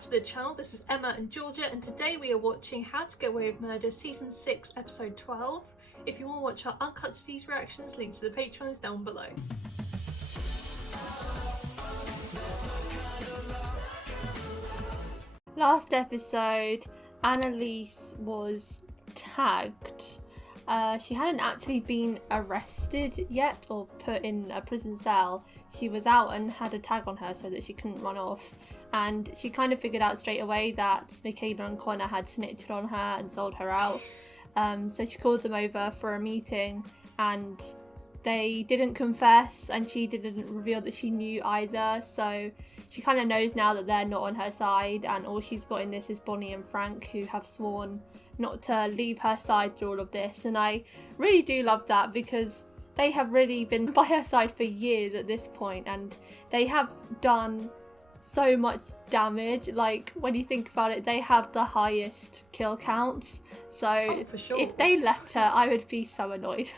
to the channel. This is Emma and Georgia, and today we are watching How to Get Away with Murder Season 6 Episode 12. If you want to watch our uncut series reactions, link to the Patreon is down below. Last episode, Annalise was tagged. She hadn't actually been arrested yet or put in a prison cell. She was out and had a tag on her so that she couldn't run off. And she kind of figured out straight away that Michaela and Connor had snitched on her and sold her out. So she called them over for a meeting and they didn't confess and she didn't reveal that she knew either. So she kind of knows now that they're not on her side, and all she's got in this is Bonnie and Frank, who have sworn not to leave her side through all of this. And I really do love that, because they have really been by her side for years at this point, and they have done so much damage. Like, when you think about it, they have the highest kill counts. So for sure. If they left her, I would be so annoyed.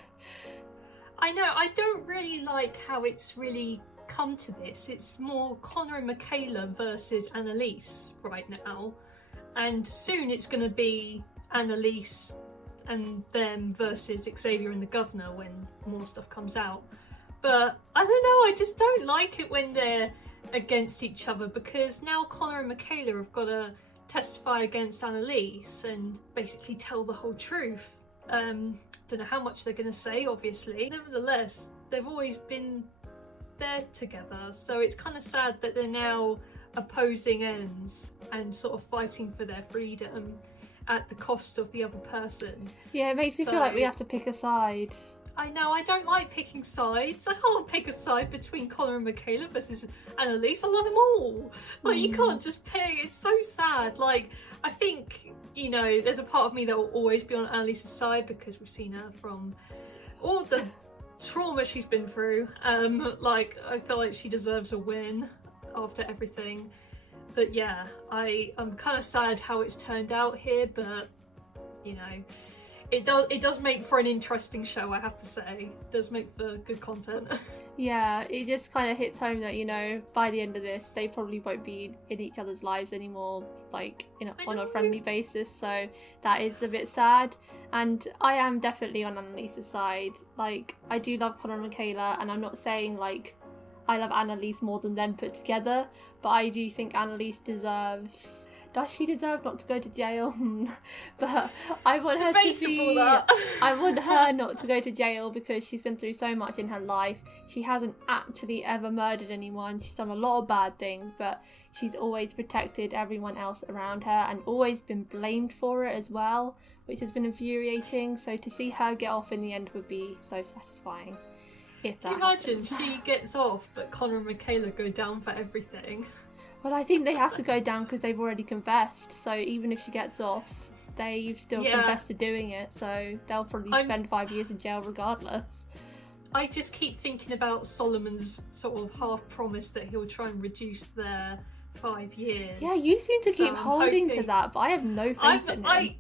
I know, I don't really like how it's really come to this. It's more Connor and Michaela versus Annalise right now, and soon it's going to be Annalise and them versus Xavier and the governor when more stuff comes out. But I don't know, I just don't like it when they're against each other, because now Connor and Michaela have got to testify against Annalise and basically tell the whole truth. Don't know how much they're going to say, obviously. Nevertheless, they've always been there together, so it's kind of sad that they're now opposing ends and sort of fighting for their freedom at the cost of the other person. Yeah, it makes me feel like we have to pick a side. I know, I don't like picking sides. I can't pick a side between Connor and Michaela versus Annalise. I love them all. Like, you can't just pick. It's so sad. Like, I think, you know, there's a part of me that will always be on Annalise's side, because we've seen her from all the trauma she's been through. Like, I feel like she deserves a win after everything. But yeah, I'm kind of sad how it's turned out here, but you know, it does make for an interesting show, I have to say. It does make for good content. Yeah, it just kind of hits home that, you know, by the end of this, they probably won't be in each other's lives anymore, like, you know, on a friendly basis. So that is a bit sad. And I am definitely on Annalise's side. Like, I do love Connor and Michaela, and I'm not saying, like, I love Annalise more than them put together, but I do think Annalise deserves... Does she deserve not to go to jail? But I want her to be... I want her not to go to jail, because she's been through so much in her life. She hasn't actually ever murdered anyone. She's done a lot of bad things, but she's always protected everyone else around her and always been blamed for it as well, which has been infuriating. So to see her get off in the end would be so satisfying. If that Imagine happens. she gets off, but Connor and Michaela go down for everything. Well, I think they have to go down because they've already confessed. So even if she gets off, they've still confessed to doing it. So they'll probably spend 5 years in jail regardless. I just keep thinking about Solomon's sort of half promise that he'll try and reduce their 5 years. Yeah, you seem to keep holding to that, but I have no faith in him.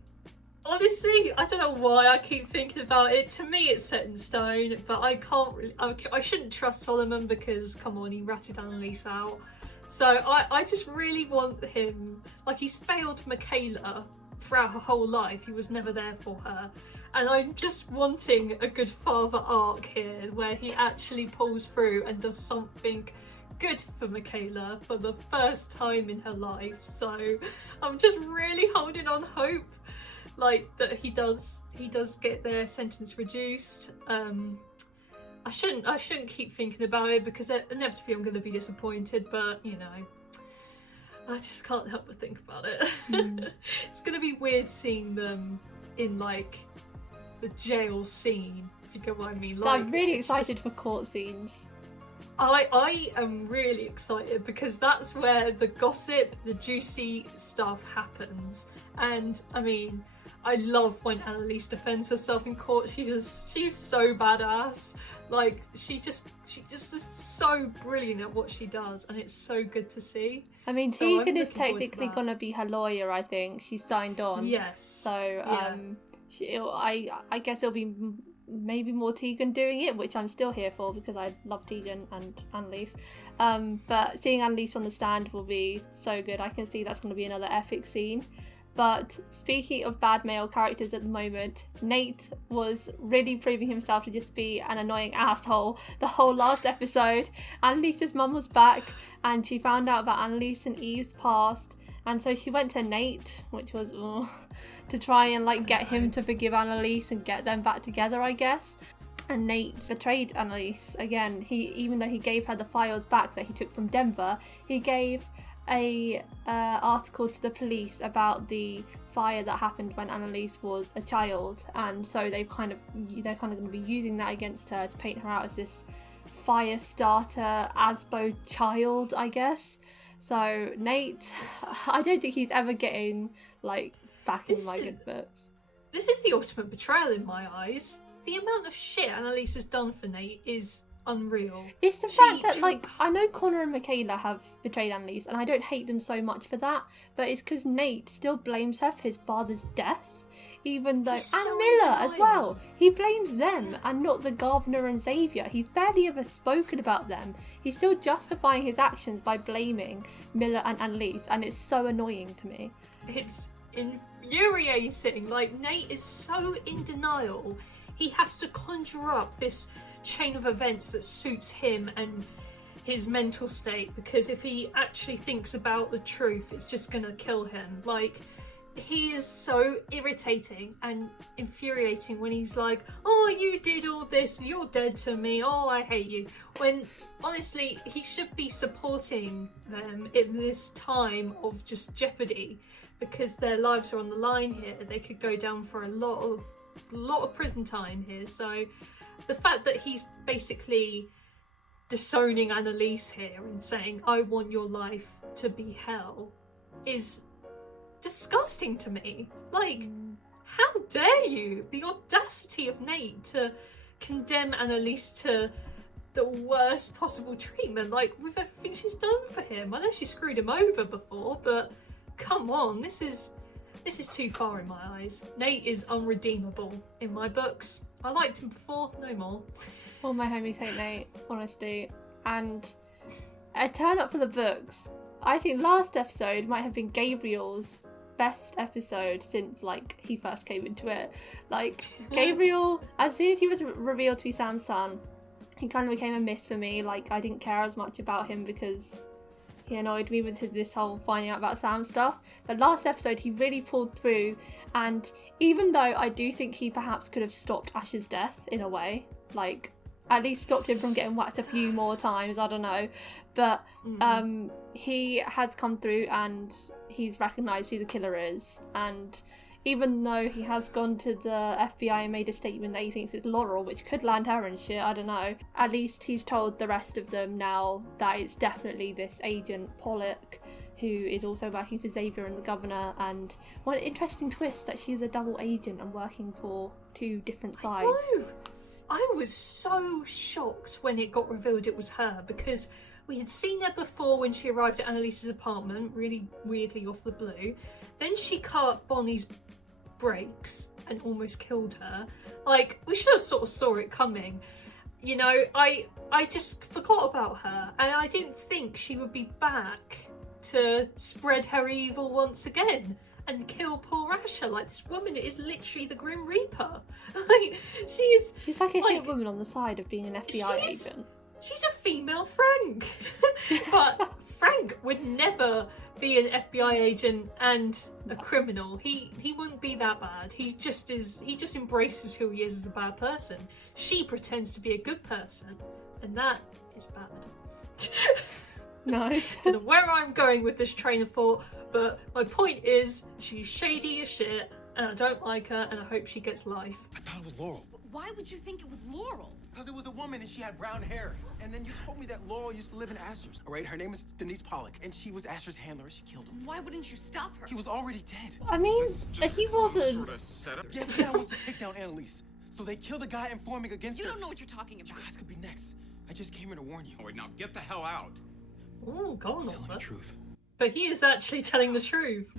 Honestly, I don't know why I keep thinking about it. To me, it's set in stone, but I can't really... I shouldn't trust Solomon because, come on, he ratted Annalise out. So I just really want him... Like, he's failed Michaela throughout her whole life. He was never there for her. And I'm just wanting a good father arc here, where he actually pulls through and does something good for Michaela for the first time in her life. So I'm just really holding on hope, like, that he does get their sentence reduced. I shouldn't keep thinking about it, because inevitably I'm going to be disappointed, but you know, I just can't help but think about it. It's going to be weird seeing them in, like, the jail scene, if you get what I mean. Like, I'm really excited for court scenes. I am really excited, because that's where the gossip, the juicy stuff happens. And I mean, I love when Annalise defends herself in court. She's so badass. Like, she just is so brilliant at what she does, and it's so good to see. I mean, so Tegan is technically gonna be her lawyer, I think. She's signed on. Yes. So I guess it'll be maybe more Tegan doing it, which I'm still here for because I love Tegan and Annalise. But seeing Annalise on the stand will be so good. I can see that's going to be another epic scene. But speaking of bad male characters at the moment, Nate was really proving himself to just be an annoying asshole the whole last episode. Annalise's mum was back and she found out about Annalise and Eve's past, and so she went to Nate, which was to try and like get him to forgive Annalise and get them back together, I guess. And Nate betrayed Annalise again. Even though he gave her the files back that he took from Denver, he gave a article to the police about the fire that happened when Annalise was a child, and so they're kind of going to be using that against her to paint her out as this fire starter Asbo child, I guess. So Nate, I don't think he's ever getting like back in my good books. This is the ultimate betrayal in my eyes. The amount of shit Annalise has done for Nate is unreal. It's the fact that, like, I know Connor and Michaela have betrayed Annalise, and I don't hate them so much for that, but it's because Nate still blames her for his father's death, even though, and Miller as well. He blames them and not the governor and Xavier. He's barely ever spoken about them. He's still justifying his actions by blaming Miller and Annalise, and it's so annoying to me. It's infuriating. Like, Nate is so in denial. He has to conjure up this chain of events that suits him and his mental state, because if he actually thinks about the truth, it's just gonna kill him. Like, he is so irritating and infuriating when he's like, oh, you did all this, you're dead to me, oh, I hate you, when honestly he should be supporting them in this time of just jeopardy, because their lives are on the line here. They could go down for a lot of prison time here. So the fact that he's basically disowning Annalise here and saying, I want your life to be hell, is disgusting to me. Like, how dare you? The audacity of Nate to condemn Annalise to the worst possible treatment, like, with everything she's done for him. I know she screwed him over before, but come on, this is too far in my eyes. Nate is unredeemable in my books. I liked him before, no more. All my homies hate Nate, honestly. And a turn up for the books. I think last episode might have been Gabriel's best episode since, like, he first came into it. Like, Gabriel, as soon as he was revealed to be Sam's son, he kind of became a miss for me. Like, I didn't care as much about him because he annoyed me with this whole finding out about Sam stuff. But last episode, he really pulled through. And even though I do think he perhaps could have stopped Ash's death in a way, like, at least stopped him from getting whacked a few more times, I don't know. But he has come through and he's recognised who the killer is. And even though he has gone to the FBI and made a statement that he thinks it's Laurel, which could land her and shit, I don't know. At least he's told the rest of them now that it's definitely this agent Pollock, who is also working for Xavier and the governor. And what an interesting twist that she's a double agent and working for two different sides. I was so shocked when it got revealed it was her, because we had seen her before when she arrived at Annalise's apartment, really weirdly off the blue. Then she cut Bonnie's brakes and almost killed her. Like, we should have sort of saw it coming. You know, I just forgot about her, and I didn't think she would be back to spread her evil once again and kill poor Asher. Like, this woman is literally the Grim Reaper. Like, she's like a hit woman on the side of being an FBI agent. She's a female Frank. But Frank would never be an FBI agent and a criminal. He wouldn't be that bad. He just embraces who he is as a bad person. She pretends to be a good person, and that is bad. Nice. I don't know where I'm going with this train of thought, but my point is, she's shady as shit, and I don't like her, and I hope she gets life. I thought it was Laurel. Why would you think it was Laurel? Because it was a woman and she had brown hair. And then you told me that Laurel used to live in Asher's. All right, her name is Denise Pollock, and she was Asher's handler and she killed him. Why wouldn't you stop her? He was already dead. I mean, he wasn't. Yeah, the plan was to take down Annalise. So they killed the guy informing against her. You don't know what you're talking about. You guys could be next. I just came here to warn you. Oh, wait, now get the hell out. Oh, go on, Telling the truth. But he is actually telling the truth.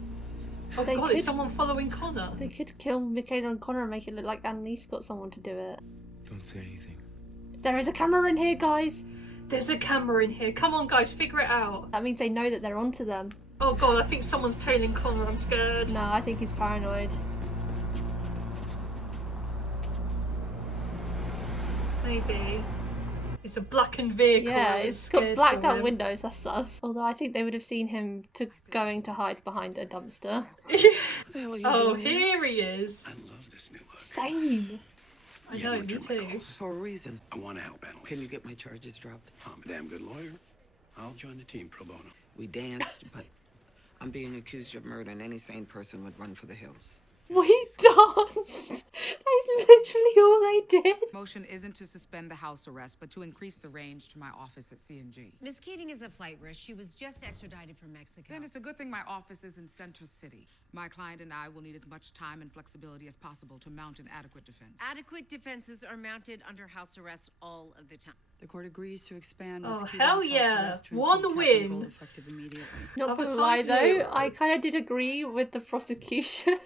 Oh god, is someone following Connor? They could kill Michaela and Connor and make it look like Annalise got someone to do it. Don't say anything. There is a camera in here, guys. There's a camera in here. Come on, guys, figure it out. That means they know that they're onto them. Oh god, I think someone's tailing Connor. I'm scared. No, I think he's paranoid. Maybe. It's a blackened vehicle. Yeah, I was it's got scared blacked for out him. windows, that's sus. Although I think they would have seen him going to hide behind a dumpster. Oh, here he is. I love this new look. Same. I You know, haven't me returned my too. calls. For a reason. I want to help Annalise. Can you get my charges dropped? I'm a damn good lawyer. I'll join the team pro bono. We danced, but I'm being accused of murder, and any sane person would run for the hills. We danced. That's literally all they did. Motion isn't to suspend the house arrest, but to increase the range to my office at C&G. Ms. Keating is a flight risk. She was just extradited from Mexico. Then it's a good thing my office is in Center City. My client and I will need as much time and flexibility as possible to mount an adequate defense. Adequate defenses are mounted under house arrest all of the time. The court agrees to expand Oh, Ms. Keating's hell house yeah. arrest to One include win. capital effective immediately. Not Other gonna lie side though, zero. I kind of did agree with the prosecution.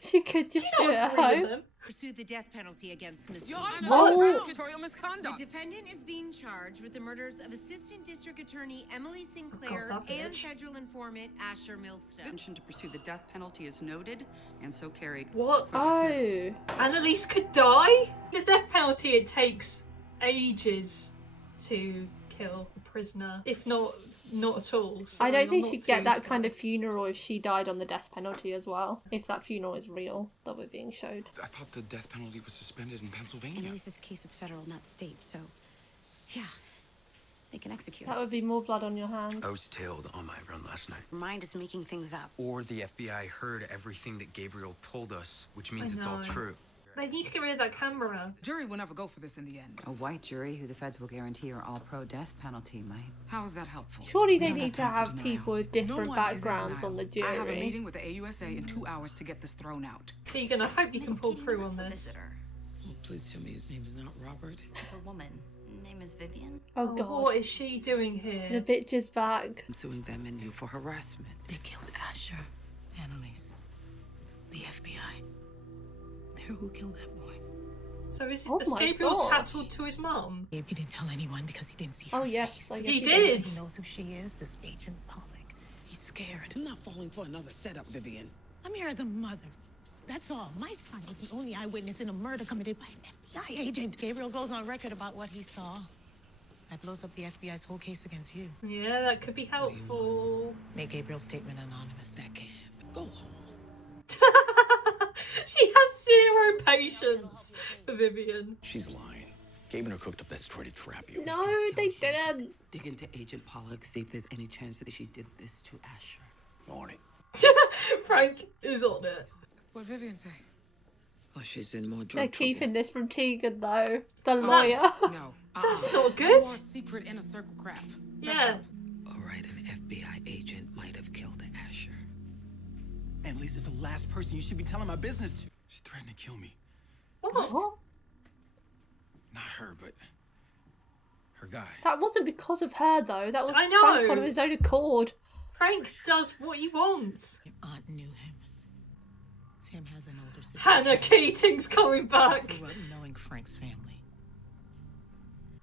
She could just You do don't it at agree with home. them. Pursue the death penalty against Ms. Your Keating. Honor, Oh. statutory The misconduct. defendant is being charged with the murders of Assistant District Attorney Emily Sinclair God, that and bitch. federal informant Asher Milstead. Intention to pursue the death penalty is noted and so carried. What? Oh. Annalise could die? The death penalty, it takes ages to kill a prisoner, if not at all. So I don't think I'm she'd not get too that scared. kind of funeral if she died on the death penalty as well. If that funeral is real, that we're being showed. I thought the death penalty was suspended in Pennsylvania. Annalise's case is federal, not state, so yeah, they can execute That her. would be more blood on your hands. I was tailed on my run last night. Her mind is making things up. Or the FBI heard everything that Gabriel told us, which means I it's all know. true. They need to get rid of that camera. The jury will never go for this in the end. A white jury who the feds will guarantee are all pro-death penalty, might. How is that helpful? Surely We they don't need to have time have for denial. people with No different one is in backgrounds on the denial. I have a jury. meeting with the AUSA in 2 hours to get this thrown out. Keegan, I hope you can Ms. pull Keating, through I'm on a this. visitor. Oh, please tell me his name is not Robert. It's a woman. Name is Vivian. Oh Oh, god. what is she doing here? The bitch is back. I'm suing them and you for harassment. They killed Asher. Annalise. The FBI. They're who killed that boy. So is Oh my Gabriel gosh. tattled to his mum? He didn't tell anyone because he didn't see her Oh yes, face. I guess He he did. He knows who she is, this Agent Pollock. He's scared. I'm not falling for another setup, Vivian. I'm here as a mother. That's all. My son was the only eyewitness in a murder committed by an FBI agent. Gabriel goes on record about what he saw. That blows up the FBI's whole case against you. Yeah, that could be helpful. Make Gabriel's statement anonymous. That can't happen. Go home. She has zero patience for Vivian. She's lying. Gabriel cooked up that story to trap you. No, they didn't. Dig into Agent Pollock, see if there's any chance that she did this to Asher. On it. Frank is on it. What did Vivian say? Oh, she's in more drug They're trouble. keeping this from Tegan though. The That's- lawyer. No. That's not No good. more secret inner circle crap. Yeah. All right, an FBI agent might have killed Asher. Annalise is the last person you should be telling my business to. She threatened to kill me. What? What? Not her, but her guy. That wasn't because of her though. That was I know. Frank on his own accord. Frank does what he wants. Your aunt knew him. Sam has an older sister. Hannah Keating's coming back. Grew up knowing Frank's family.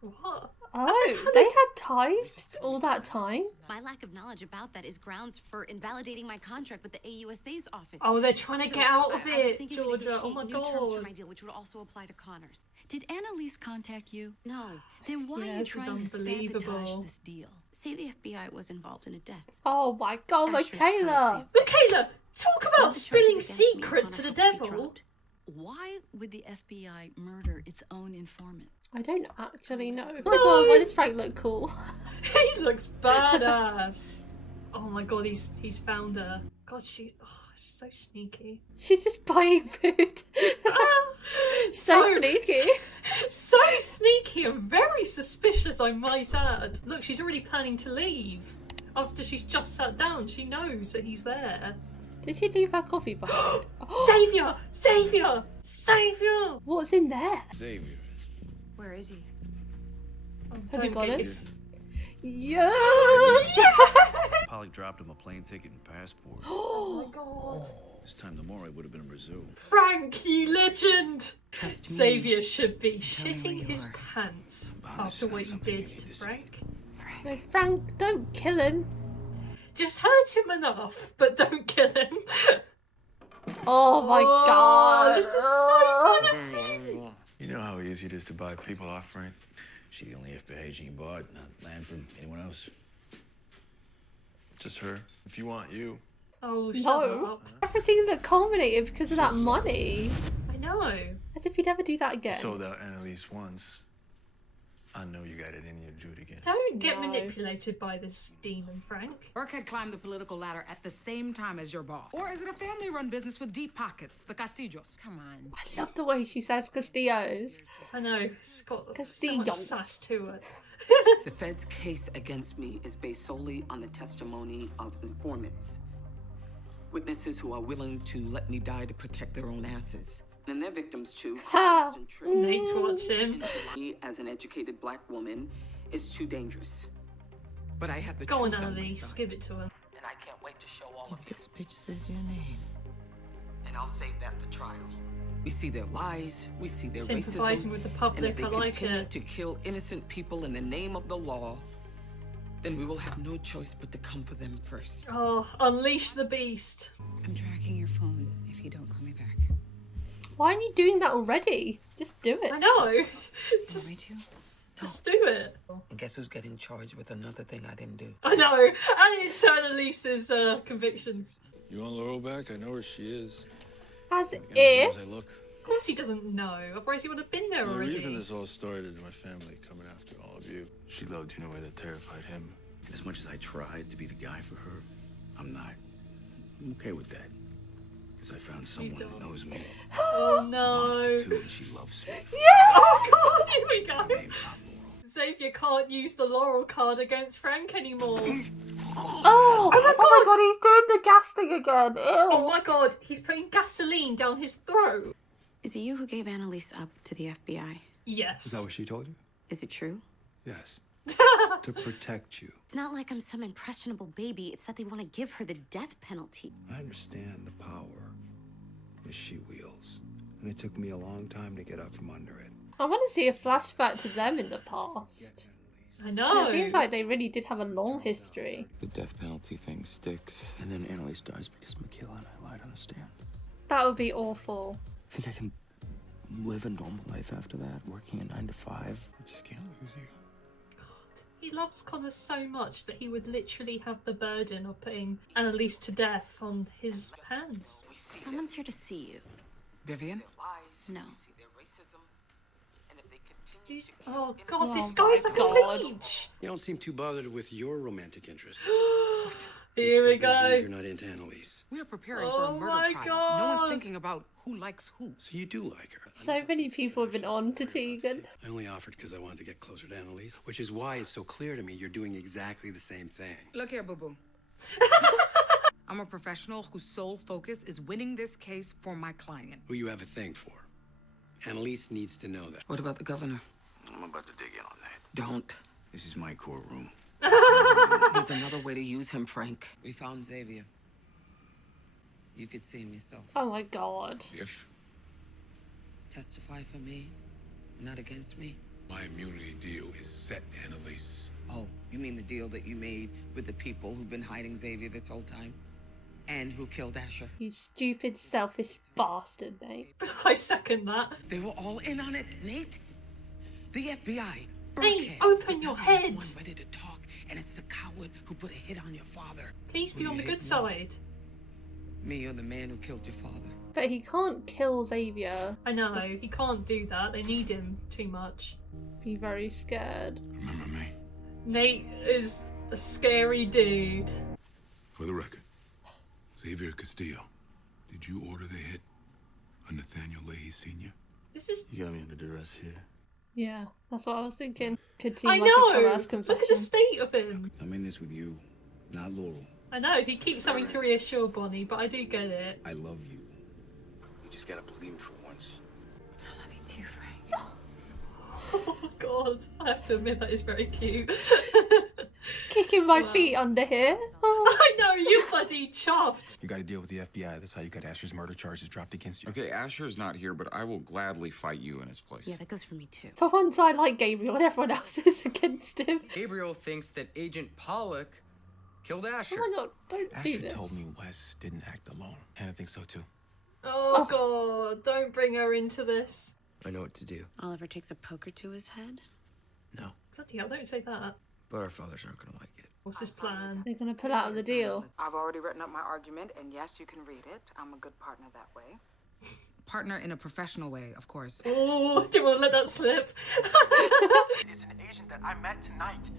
What? Oh, they had ties all that time. My lack of knowledge about that is grounds for invalidating my contract with the AUSA's office. Oh, they're trying to So, get out of I was it, thinking to Georgia. Oh negotiate my new terms for my god. deal, which would also apply to Connors. Did Annalise contact you? No, then why Yeah, are you this is trying to unbelievable. sabotage this deal? Say the FBI was involved in a death. Oh my god, Asher's, for Michaela. example. Michaela, talk about All the spilling charges against me and secrets Connor to the have to be devil. dropped. Why would the FBI murder its own informant? I don't actually know. Oh my god, why does Frank look cool? He looks badass. Oh my god, he's found her. God, she's so sneaky. She's just buying food. so sneaky. So sneaky and very suspicious, I might add. Look, she's already planning to leave. After she's just sat down, she knows that he's there. Did she leave her coffee behind? Oh, Saviour! Saviour! Saviour! what's in there? Xavier. Where is he? Has he Don't got get it? this- Yes! Pollock dropped him a plane ticket and passport. Oh my god. This time tomorrow it would have been Brazil. Frank, you legend! Trust me. Xavier should be Tell me shitting where his you are. pants Bob, after it's what not you something you did need to to see. Frank. No, Frank, don't kill him. Just hurt him enough, but don't kill him. Oh my god. This is so menacing. You know how easy it is to buy people off, Frank? She the only FBI agent you bought, not Lanford. Anyone else? Just her. If you want you. Oh, shut No. up. Everything that culminated because of that money. I know. As if he'd ever do that again. Sold out Annalise once. I know you got it in you to do it again. Don't get No. manipulated by this demon, Frank. Burke had climbed the political ladder at the same time as your boss. Or is it a family-run business with deep pockets, the Castillos? Come on. I love the way she says Castillos. I know. It's got so much Castillos. sass to it. The Fed's case against me is based solely on the testimony of informants. Witnesses who are willing to let me die to protect their own asses. And their victims too. Ha! Need to watch him. Me as an educated black woman is too dangerous. But I have the Go on, truth on my Annalise. side. Give it to him. And I can't wait to show all of you. This bitch says your name. And I'll save that for trial. We see their lies, we see their Sympathising racism, with the and if public, they I like continue it. to kill innocent people in the name of the law, then we will have no choice but to come for them first. Oh, unleash the beast. I'm tracking your phone if you don't call me back. Why aren't you doing that already? Just do it. I know. Want me to? Just do it. And guess who's getting charged with another thing I didn't do? I know. And it's Annalise's convictions. You want Laurel back? I know where she is. As As if. I look. Of course he doesn't know. Otherwise he would have been there The already. reason this all started is my family coming after all of you. She loved you in a way that terrified him. As much as I tried to be the guy for her, I'm not. I'm okay with that. Because I found someone who knows me. Oh no. Wants to too, and she loves me. Yeah! Oh god, here we go. Her name's not Laurel. Xavier can't use the Laurel card against Frank anymore. Oh my god, he's doing the gas thing again. Ew. Oh my god, he's putting gasoline down his throat. Is it you who gave Annalise up to the FBI? Yes. Is that what she told you? Is it true? Yes. To protect you. It's not like I'm some impressionable baby. It's that they want to give her the death penalty. I understand the power that she wields. And it took me a long time to get up from under it. I want to see a flashback to them in the past. I know. It seems like they really did have a long history. The death penalty thing sticks. And then Annalise dies because Michaela and I lied on the stand. That would be awful. Think I can live a normal life after that, working a 9 to 5? I just can't lose you. He loves Connor so much that he would literally have the burden of putting Annalise to death on his hands. Someone's here to see you. Vivian? No. Oh god, this Oh guy's my like God. a leech. You don't seem too bothered with your romantic interests. Here we It's good to believe go. You're not into Annalise. We are preparing for a Oh murder my trial. No one's God. thinking about who likes who. So you do like her. So many people have been on to Tegan. I only offered because I wanted to get closer to Annalise, which is why it's so clear to me you're doing exactly the same thing. Look here, boo-boo. I'm a professional whose sole focus is winning this case for my client. Who you have a thing for. Annalise needs to know that. What about the governor? I'm about to dig in on that. Don't. This is my courtroom. There's another way to use him, Frank. We found Xavier. You could see him yourself. Oh my god. If Testify for me, not against me. my immunity deal is set, Annalise. Oh, you mean the deal that you made with the people who've been hiding Xavier this whole time? And who killed Asher? You stupid, selfish bastard, Nate. I second that. They were all in on it, Nate. The FBI. Nate, open your head. One ready to talk, and it's the coward who put a hit on your father. Please be Who on you the good hate more? side. Me or the man who killed your father? But he can't kill Xavier. I know, he can't do that. They need him too much. Be very scared. Remember me? Nate is a scary dude. For the record, Xavier Castillo, did you order the hit on Nathaniel Leahy Sr.? This is... You got me under duress here. Yeah, that's what I was thinking. Could seem I like know! a coerced Look at the confession. state of him. I'm in this with you, not Laurel. I know, he keeps having to reassure Bonnie, but I do get it. I love you. You just gotta believe me for once. I love you too, Frank. Oh my god, I have to admit that is very cute. Kicking my feet under here. Oh. I know, you bloody chuffed. You gotta deal with the FBI. That's how you got Asher's murder charges dropped against you. Okay, Asher's not here, but I will gladly fight you in his place. Yeah, that goes for me too. For once, I like Gabriel and everyone else is against him. Gabriel thinks that Agent Pollock killed Asher. Oh my god, don't do Asher this. told me Wes didn't act alone. Hannah thinks so too. Oh god, don't bring her into this. I know what to do. Oliver takes a poker to his head. No. Bloody hell, don't say that. But our fathers aren't gonna like it. What's his plan? They're gonna pull out of the deal. I've already written up my argument, and yes, you can read it. I'm a good partner that way. Partner in a professional way, of course. Oh, I didn't want to let that slip. It's an agent that I met tonight.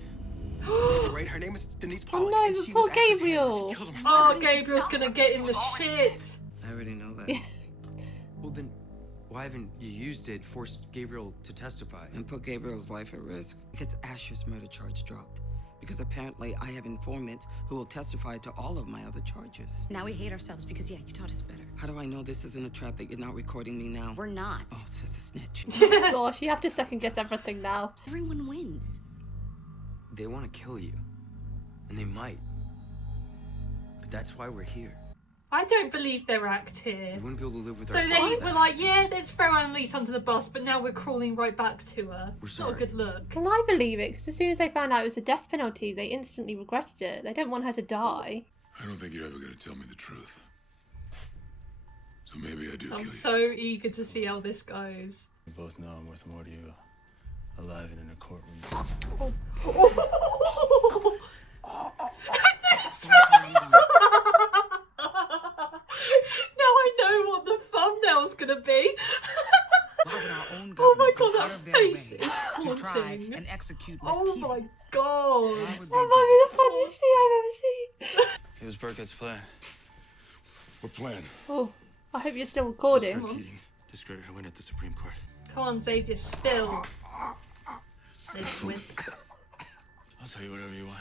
Right, her name is Denise Oh Pollock. no, and she before was Asher's Gabriel. handler. She killed him herself. Oh, Gabriel's gonna get in the shit. I already know that. Yeah. Well then, why haven't you used it, forced Gabriel to testify? And put Gabriel's life at risk. Gets Asher's murder charge dropped. Because apparently I have informants who will testify to all of my other charges. Now we hate ourselves because, yeah, you taught us better. How do I know this isn't a trap that you're not recording me now? We're not. Oh, it's just a snitch. Gosh, you have to second guess everything now. Everyone wins. They want to kill you. And they might. But that's why we're here. I don't believe their act here. We wouldn't be able to live with So ourselves. they were like, yeah, let's throw Annalise under the bus, but now we're crawling right back to her. We're It's not a sorry. good look. Well, I believe it, because as soon as they found out it was a death penalty, they instantly regretted it. They don't want her to die. I don't think you're ever gonna tell me the truth. So maybe I do kill I'm you. so eager to see how this goes. We both know I'm worth more to you alive and in a courtroom. Now I know what the thumbnail's gonna be. Own Oh my government god, go out that of their face way is to try haunting. and execute Miss Oh Keating. my god. Why would That might be the funniest thing I've ever seen. It was Burkett's plan. What plan? Oh, I hope you're still recording. Keating discredit her win at the Supreme Court. Come on, Xavier, spill. I'll tell you whatever you want.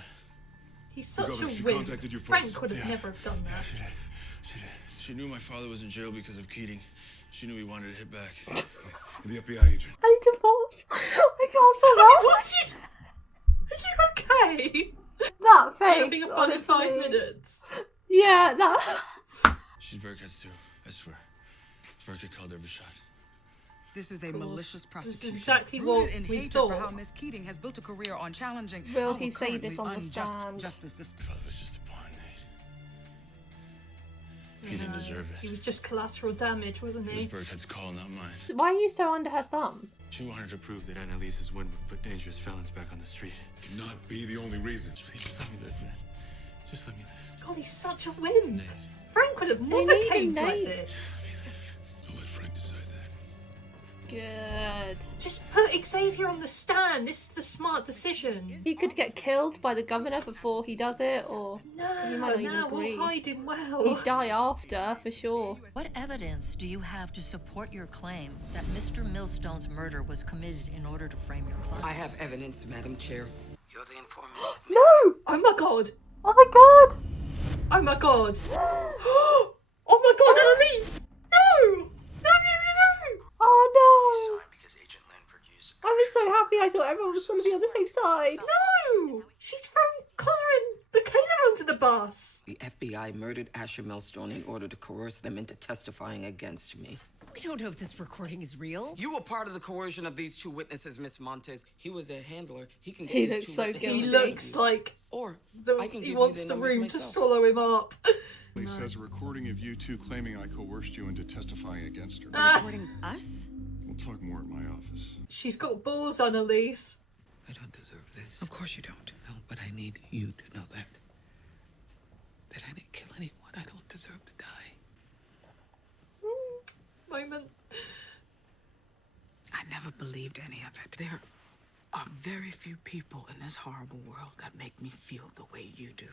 He's such a Governor, she wimp. contacted you Frank first. would have never have done that. She did. She did. She knew my father was in jail because of Keating. She knew he wanted to hit back. The FBI agent. I need to pause. I can't stop that. Are you okay? That face. Having a fun 5 honestly. minutes. Yeah, that. She's Burkett's too, I swear. Burkett called every shot. This is a course. malicious prosecution. This is exactly rooted what in we hatred thought. for how Miss Keating has built a career on challenging Will our he say this currently on the unjust stand? justice system. Father was just a pawn, Nate. He didn't deserve He it. was just collateral damage, wasn't It was he? Burkett's call, not mine. Why are you so under her thumb? She wanted to prove that Annalise's win would put dangerous felons back on the street. Cannot be the only reason. Please, just let me live, man. Just let me live. God, he's such a wimp. Nate. Frank would have They never need him, came like Nate. this. Don't let Frank decide that. Good. Just put Xavier on the stand. This is the smart decision. He could get killed by the governor before he does it, or he might No, not even no, breathe. we'll hide him well. He'd die after, for sure. What evidence do you have to support your claim that Mr. Millstone's murder was committed in order to frame your claim? I have evidence, Madam Chair. You're the informant. No! Oh my god! Oh my god! Oh my god! Oh my god, Annalise! No! No, no, no, Oh no! Because Agent Lanford used I was so happy. I thought everyone was going to be on the same side. no! No! She's throwing Connor and Michaela under the bus. The FBI murdered Asher Millstone in order to coerce them into testifying against me. We don't know if this recording is real. You were part of the coercion of these two witnesses, Miss Montes. He was a handler. He can get He these looks two so witnesses guilty. He to looks you. like Or I can he give wants you the numbers room to myself. swallow him up. Police has a recording of you two claiming I coerced you into testifying against her. Recording us? We'll talk more at my office. She's got balls, Annalise. I don't deserve this. Of course you don't. No, but I need you to know that. That I didn't kill anyone. I don't deserve to die. Moment. I never believed any of it. There are very few people in this horrible world that make me feel the way you do.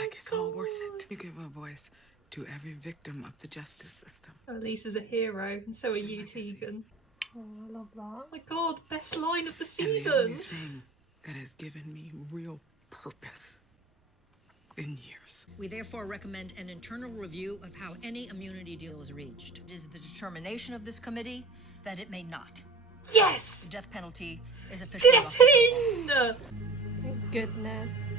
Like it's all worth it. You give a voice to every victim of the justice system. Annalise is a hero, and so are you, Tegan. Oh, I love that. Oh my god, best line of the And the season. only thing that has given me real purpose in years. We therefore recommend an internal review of how any immunity deal was reached. It is the determination of this committee that it may not. Yes! The death penalty is officially Get in! Thank goodness.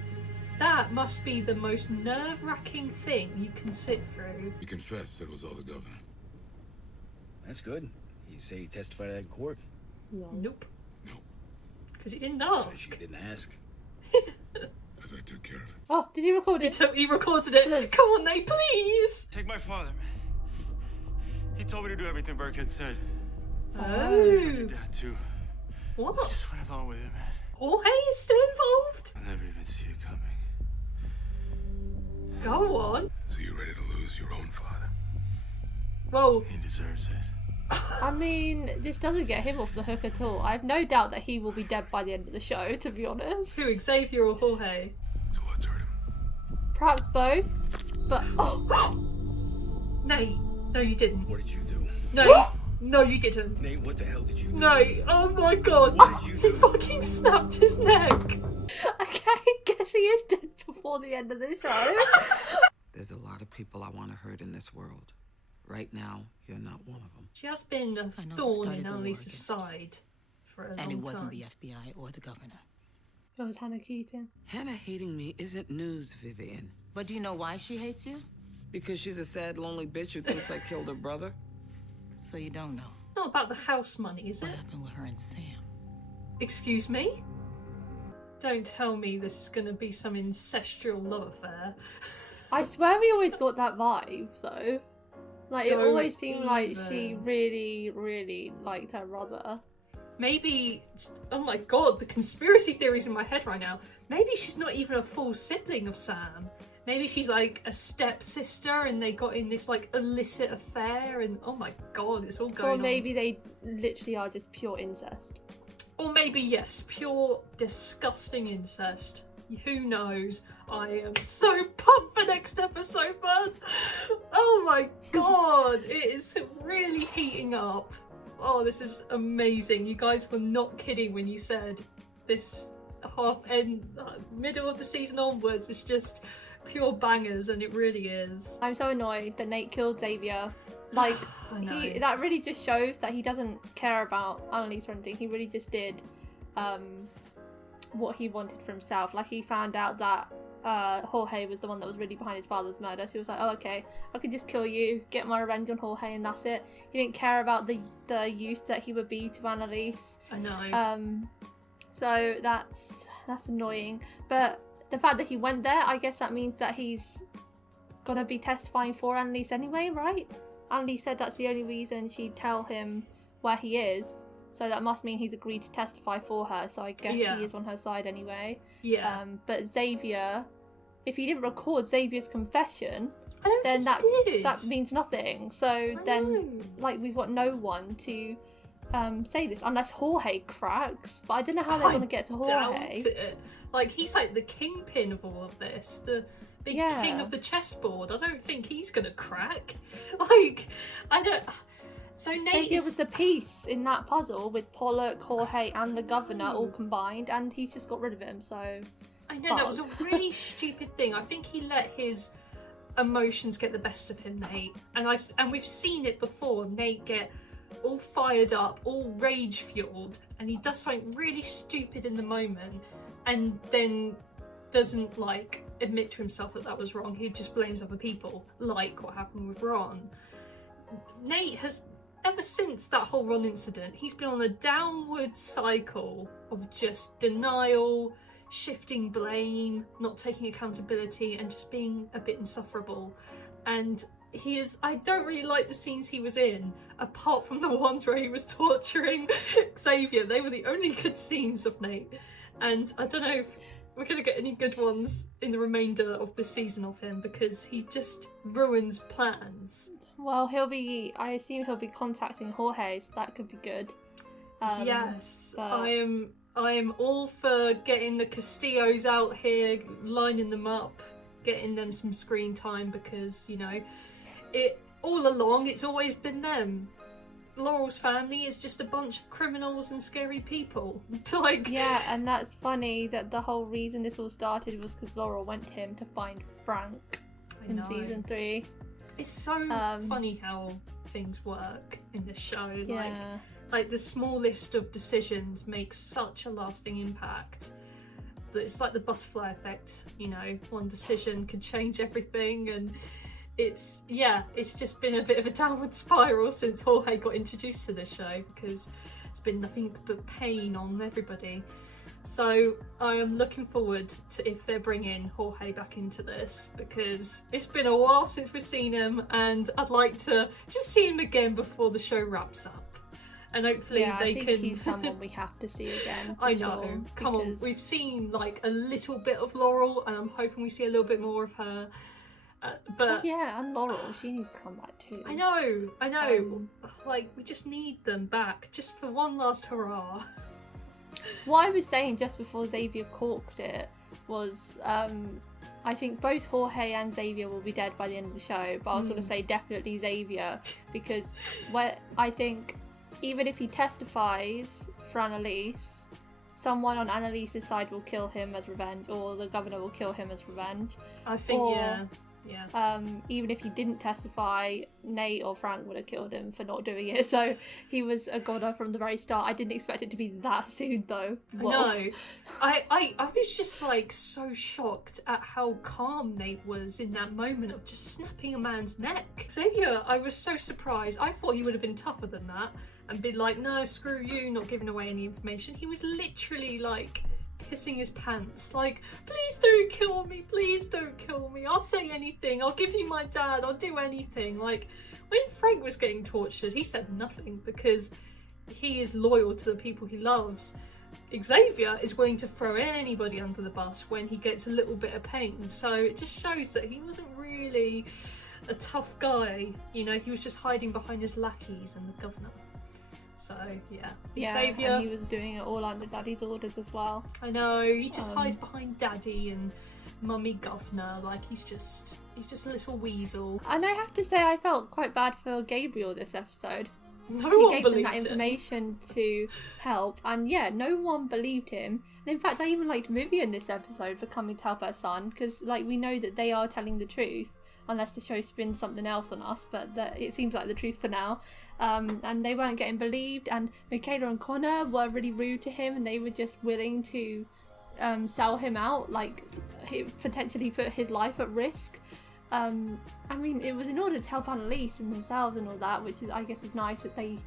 That must be the most nerve-wracking thing you can sit through. He confessed that it was all the governor. That's good. You say he testified at that court? Nope. No. Because he didn't ask. She didn't ask. As I took care of it. Oh, did you record it? He recorded it. Please. Come on, Nate, please. Take my father, man. He told me to do everything Burkhead said. Oh. Dad, too. What? I just went along with it, man. Jorge is still involved? I never even see it coming. Go on. So you're ready to lose your own father? Well, he deserves it. I mean, this doesn't get him off the hook at all. I have no doubt that he will be dead by the end of the show, to be honest. Who, Xavier or Jorge? Let's hurt him. Perhaps both, but Nate, no you didn't. What did you do? No, no you didn't. Nate, what the hell did you do? No, oh my god. What did you do? He fucking snapped his neck. Okay, guess he is dead before the end of the show. There's a lot of people I want to hurt in this world. Right now, you're not one of them. She has been a thorn in Annalise's side for a long time. And it wasn't the FBI or the governor. It was Hannah Keating. Hannah hating me isn't news, Vivian. But do you know why she hates you? Because she's a sad, lonely bitch who thinks I killed her brother. So you don't know. It's not about the house money, is it? What happened with her and Sam? Excuse me? Don't tell me this is going to be some incestual love affair. I swear we always got that vibe, though. Like, it Don't always seemed like she even. really, really liked her brother. Maybe, oh my god, the conspiracy theories in my head right now. Maybe she's not even a full sibling of Sam. Maybe she's like a stepsister and they got in this like illicit affair and oh my god, it's all going on. Or maybe they literally are just pure incest. Or maybe, yes, pure disgusting incest. Who knows? I am so pumped for next episode, man. Oh my god, it is really heating up. Oh, this is amazing. You guys were not kidding when you said this middle of the season onwards is just pure bangers, and it really is. I'm so annoyed that Nate killed Xavier. Like, that really just shows that he doesn't care about Annalise or anything. He really just did what he wanted for himself. Like, he found out that Jorge was the one that was really behind his father's murder, so he was like, oh, okay, I could just kill you, get my revenge on Jorge, and that's it. He didn't care about the use that he would be to Annalise. I know. So that's annoying. But the fact that he went there, I guess that means that he's gonna be testifying for Annalise anyway, right? Annalise said that's the only reason she'd tell him where he is. So that must mean he's agreed to testify for her. So I guess he is on her side anyway. Yeah. But Xavier, if he didn't record Xavier's confession, then that means nothing. So then, like, we've got no one to say this unless Jorge cracks. But I don't know how they're going to get to Jorge. Like, he's like the kingpin of all of this. The big king of the chessboard. I don't think he's going to crack. Like, I don't. So Nate Xavier was the piece in that puzzle with Pollock, Jorge, and the governor all combined, and he's just got rid of him. So I know that was a really stupid thing. I think he let his emotions get the best of him, Nate. And we've seen it before. Nate get all fired up, all rage fueled, and he does something really stupid in the moment, and then doesn't like admit to himself that that was wrong. He just blames other people, like what happened with Ron. Nate has. Ever since that whole Ron incident, he's been on a downward cycle of just denial, shifting blame, not taking accountability, and just being a bit insufferable. And I don't really like the scenes he was in, apart from the ones where he was torturing Xavier. They were the only good scenes of Nate. And I don't know if we're going to get any good ones in the remainder of this season of him, because he just ruins plans. Well, I assume he'll be contacting Jorge, so that could be good. Yes, but I am all for getting the Castillos out here, lining them up, getting them some screen time, because, you know, all along it's always been them. Laurel's family is just a bunch of criminals and scary people. Yeah, and that's funny that the whole reason this all started was because Laurel went to him to find Frank in season 3. It's so funny how things work in this show. Like the smallest of decisions makes such a lasting impact. it's like the butterfly effect, you know, one decision can change everything, and it's just been a bit of a downward spiral since Jorge got introduced to this show, because it's been nothing but pain on everybody. So I am looking forward to if they're bringing Jorge back into this, because it's been a while since we've seen him, and I'd like to just see him again before the show wraps up. And hopefully I think he's someone we have to see again. I know. Sure, Come on, we've seen like a little bit of Laurel, and I'm hoping we see a little bit more of her. But yeah, and Laurel, she needs to come back too. I know. Like, we just need them back, just for one last hurrah. What I was saying just before Xavier corked it was, I think both Jorge and Xavier will be dead by the end of the show, but I was going to say definitely Xavier, because I think even if he testifies for Annalise, someone on Annalise's side will kill him as revenge, or the governor will kill him as revenge. I think, even if he didn't testify, Nate or Frank would have killed him for not doing it. So he was a goner from the very start. I didn't expect it to be that soon, though. No, I was just like so shocked at how calm Nate was in that moment of just snapping a man's neck. Xavier, I was so surprised. I thought he would have been tougher than that and been like, no, screw you, not giving away any information. He was literally like pissing his pants, like, please don't kill me, please don't kill me, I'll say anything, I'll give you my dad, I'll do anything. Like, when Frank was getting tortured, he said nothing because he is loyal to the people he loves. Xavier is willing to throw anybody under the bus when he gets a little bit of pain, so it just shows that he wasn't really a tough guy, you know, he was just hiding behind his lackeys and the governor. So yeah, Xavier, and he was doing it all under Daddy's orders as well. I know, he just hides behind Daddy and Mummy Governor, like he's just a little weasel. And I have to say, I felt quite bad for Gabriel this episode. No he one gave them believed that information to help, and yeah, no one believed him. And in fact, I even liked Vivian this episode for coming to help her son, because like we know that they are telling the truth. Unless the show spins something else on us, but it seems like the truth for now. And they weren't getting believed, and Michaela and Connor were really rude to him, and they were just willing to sell him out, like potentially put his life at risk. I mean, it was in order to help Annalise and themselves and all that, which is, I guess, is nice that they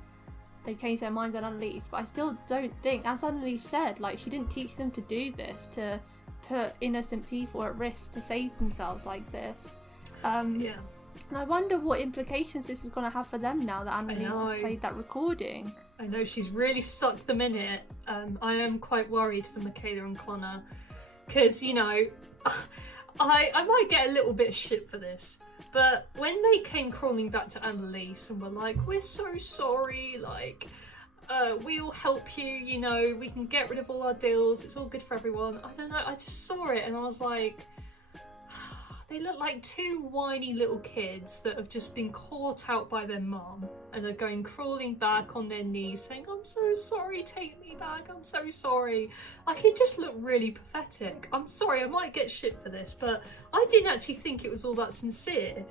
changed their minds on Annalise. But I still don't think, as Annalise said, like she didn't teach them to do this, to put innocent people at risk to save themselves like this. And I wonder what implications this is going to have for them now that Annalise has played that recording. I know, she's really stuck them in it. I am quite worried for Michaela and Connor, because, you know, I might get a little bit of shit for this, but when they came crawling back to Annalise and were like, we're so sorry, like, we'll help you, you know, we can get rid of all our deals, it's all good for everyone. I don't know, I just saw it and I was like, they look like two whiny little kids that have just been caught out by their mum and are going crawling back on their knees saying, I'm so sorry, take me back, I'm so sorry. Like, it just looked really pathetic. I'm sorry, I might get shit for this, but I didn't actually think it was all that sincere.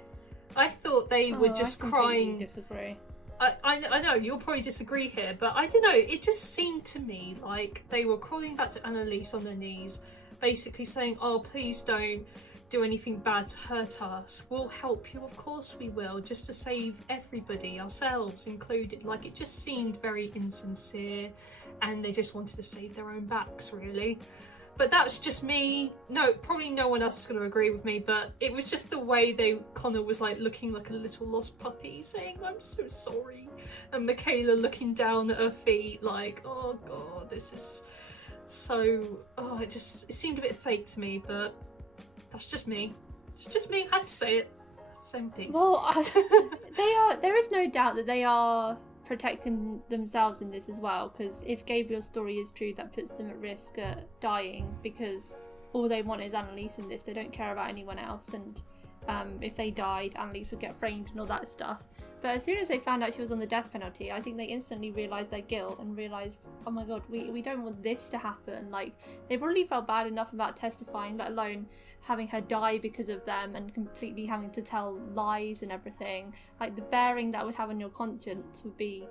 I thought they were just crying. Disagree. I know, you'll probably disagree here, but I don't know, it just seemed to me like they were crawling back to Annalise on their knees, basically saying, oh, please don't do anything bad to hurt us. We'll help you, of course we will, just to save everybody, ourselves included. Like, it just seemed very insincere and they just wanted to save their own backs, really. But that's just me. No, probably no one else is going to agree with me, but it was just the way Connor was like looking like a little lost puppy saying, I'm so sorry. And Michaela looking down at her feet like, oh God, this is so, it seemed a bit fake to me, but that's just me. It's just me. I have to say it. Same piece. Well, there is no doubt that they are protecting themselves in this as well, because if Gabriel's story is true, that puts them at risk at dying, because all they want is Annalise in this. They don't care about anyone else, and if they died, Annalise would get framed and all that stuff. But as soon as they found out she was on the death penalty, I think they instantly realised their guilt and realised, oh my God, we don't want this to happen. Like, they probably felt bad enough about testifying, let alone having her die because of them and completely having to tell lies and everything. Like, the bearing that would have on your conscience would be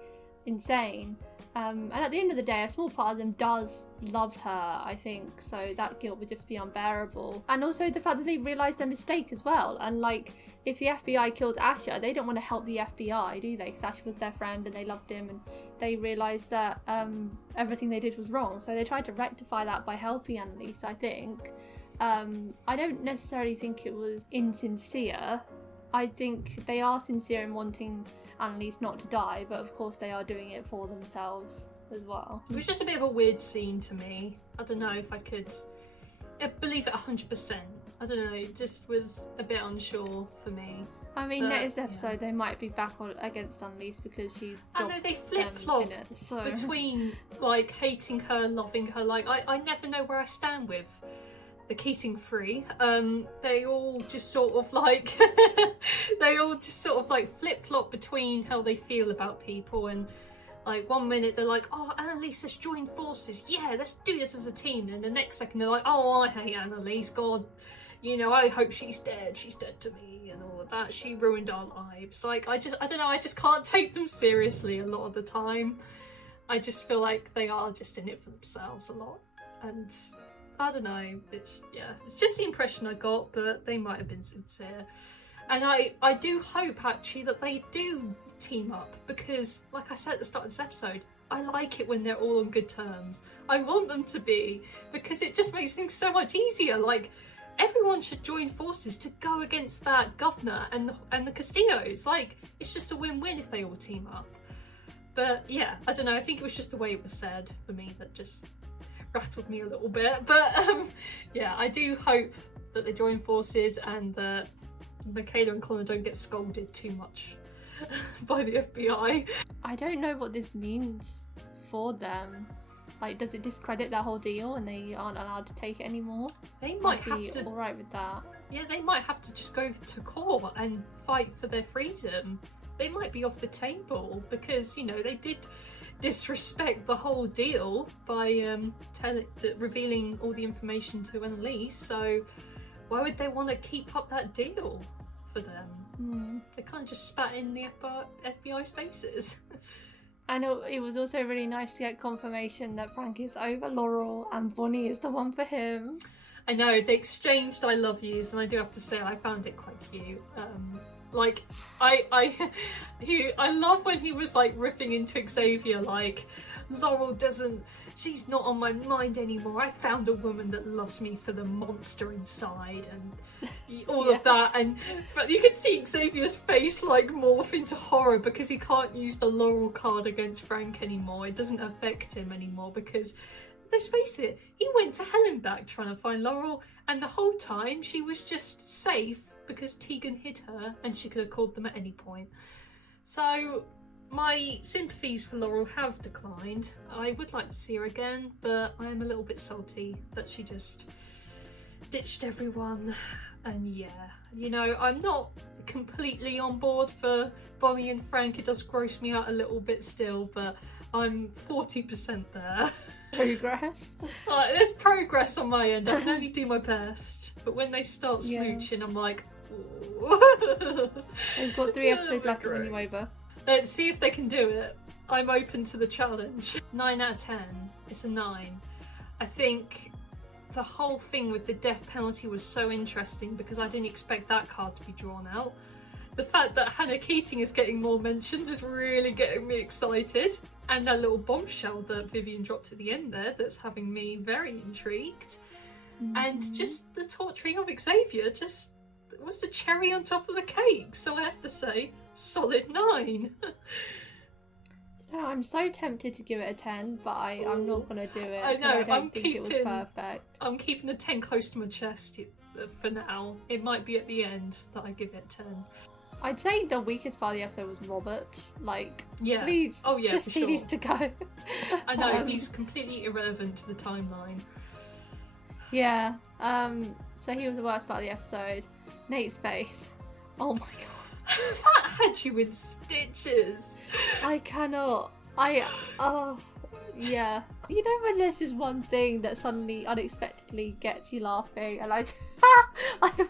insane. And at the end of the day, a small part of them does love her, I think, so that guilt would just be unbearable. And also the fact that they realised their mistake as well. And like, if the FBI killed Asher, they don't want to help the FBI, do they? Because Asher was their friend and they loved him, and they realised that everything they did was wrong. So they tried to rectify that by helping Annalise, I think. I don't necessarily think it was insincere. I think they are sincere in wanting Annalise not to die, but of course they are doing it for themselves as well. It was just a bit of a weird scene to me. I don't know if I could believe it 100%. I don't know, it just was a bit unsure for me. I mean, next episode they might be back on against Annalise because she's I know they flip-flop so. between like hating her, loving her. Like I never know where I stand with the Keating three. They all just sort of like flip-flop between how they feel about people, and like one minute they're like, oh, Annalise, let's join forces, yeah, let's do this as a team, and the next second they're like, oh, I hate Annalise, God, you know, I hope she's dead to me, and all of that, she ruined our lives. Like, I don't know, I just can't take them seriously a lot of the time. I just feel like they are just in it for themselves a lot, and I don't know, it's just the impression I got, but they might have been sincere. And I do hope actually that they do team up, because like I said at the start of this episode, I like it when they're all on good terms. I want them to be, because it just makes things so much easier. Like, everyone should join forces to go against that governor and the Castillos. Like, it's just a win-win if they all team up. But yeah, I don't know, I think it was just the way it was said for me that just rattled me a little bit. But yeah, I do hope that they join forces and that Michaela and Connor don't get scolded too much by the FBI. I don't know what this means for them. Like, does it discredit their whole deal and they aren't allowed to take it anymore? They might be have to, alright with that. Yeah, they might have to just go to court and fight for their freedom. They might be off the table because, you know, they did disrespect the whole deal by revealing all the information to Annalise, so why would they want to keep up that deal for them? They kind of just spat in the FBI's faces. And it was also really nice to get confirmation that Frank is over Laurel and Bonnie is the one for him. I know, they exchanged I love yous, and I do have to say I found it quite cute. Like, I love when he was like riffing into Xavier, like, Laurel she's not on my mind anymore. I found a woman that loves me for the monster inside, and all of that. And but you can see Xavier's face like morph into horror because he can't use the Laurel card against Frank anymore. It doesn't affect him anymore because, let's face it, he went to hell and back trying to find Laurel, and the whole time she was just safe because Tegan hid her and she could have called them at any point. So my sympathies for Laurel have declined. I would like to see her again, but I am a little bit salty that she just ditched everyone. And yeah, you know, I'm not completely on board for Bonnie and Frank. It does gross me out a little bit still, but I'm 40% there. Progress? There's progress on my end. I can only do my best. But when they start smooching, I'm like, ooh. We've got 3 episodes left to win you over. Let's see if they can do it. I'm open to the challenge. 9 out of 10. It's a 9. I think the whole thing with the death penalty was so interesting because I didn't expect that card to be drawn out. The fact that Hannah Keating is getting more mentions is really getting me excited. And that little bombshell that Vivian dropped at the end there that's having me very intrigued. And just the torturing of Xavier just was the cherry on top of the cake. So I have to say, solid 9. No, I'm so tempted to give it a 10, but I'm not going to do it. I know, I don't think it was perfect. I'm keeping the 10 close to my chest for now. It might be at the end that I give it a 10. I'd say the weakest part of the episode was Robert. Like, yeah. Please, just he needs to go. I know, he's completely irrelevant to the timeline. Yeah, so he was the worst part of the episode. Nate's face. Oh my god. That had you in stitches. I cannot. Yeah. You know when there's just one thing that suddenly unexpectedly gets you laughing, and I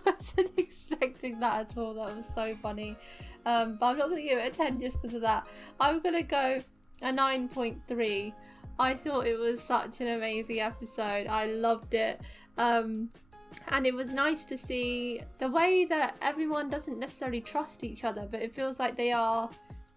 wasn't expecting that at all. That was so funny. But I'm not going to give it a 10 just because of that. I'm going to go A 9.3. I thought it was such an amazing episode. I loved it. And it was nice to see the way that everyone doesn't necessarily trust each other, but it feels like they are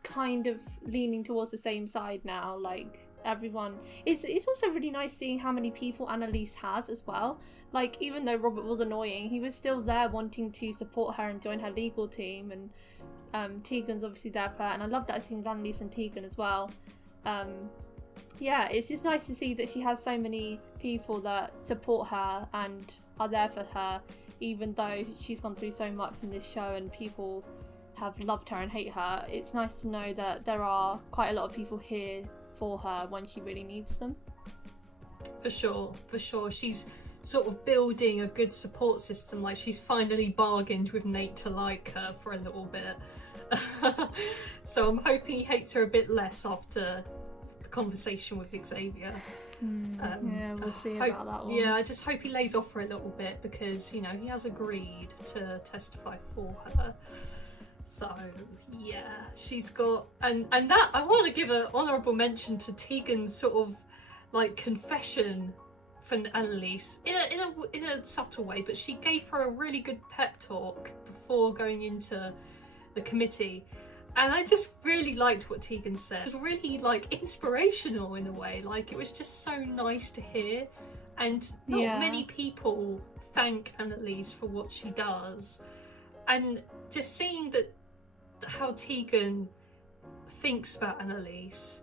kind of leaning towards the same side now. Like, everyone, it's also really nice seeing how many people Annalise has as well. Like, even though Robert was annoying, he was still there wanting to support her and join her legal team, and Tegan's obviously there for her, and I love that scene with Annalise and Tegan as well. Yeah, it's just nice to see that she has so many people that support her and are there for her, even though she's gone through so much in this show and people have loved her and hate her. It's nice to know that there are quite a lot of people here for her when she really needs them. For sure, for sure. She's sort of building a good support system. Like, she's finally bargained with Nate to like her for a little bit. So I'm hoping he hates her a bit less after the conversation with Xavier. Yeah, we'll see about that one. Yeah, I just hope he lays off for a little bit, because, you know, he has agreed to testify for her. So yeah, she's got, and that, I want to give an honourable mention to Tegan's sort of like confession from Annalise in a subtle way, but she gave her a really good pep talk before going into the committee, and I just really liked what Tegan said. It was really like inspirational in a way. Like, it was just so nice to hear, and not many people thank Annalise for what she does, and just seeing that how Tegan thinks about Annalise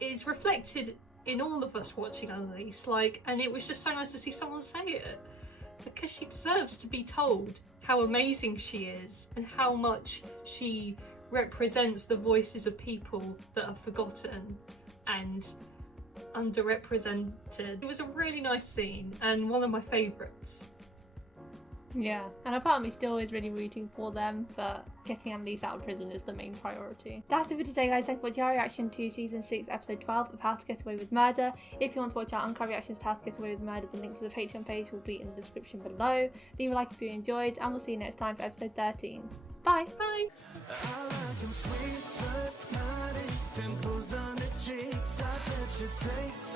is reflected in all of us watching Annalise, like, and it was just so nice to see someone say it, because she deserves to be told how amazing she is and how much she represents the voices of people that are forgotten and underrepresented. It was a really nice scene and one of my favourites. Yeah, and a part of me still is really rooting for them, but getting Annalise out of prison is the main priority. That's it for today, guys. Thank you for watching our reaction to Season 6, Episode 12 of How to Get Away with Murder. If you want to watch our uncut reactions to How to Get Away with Murder, the link to the Patreon page will be in the description below. Leave a like if you enjoyed, and we'll see you next time for Episode 13. Bye! Bye! I like him sweet but naughty, pimples on the cheeks, I bet you taste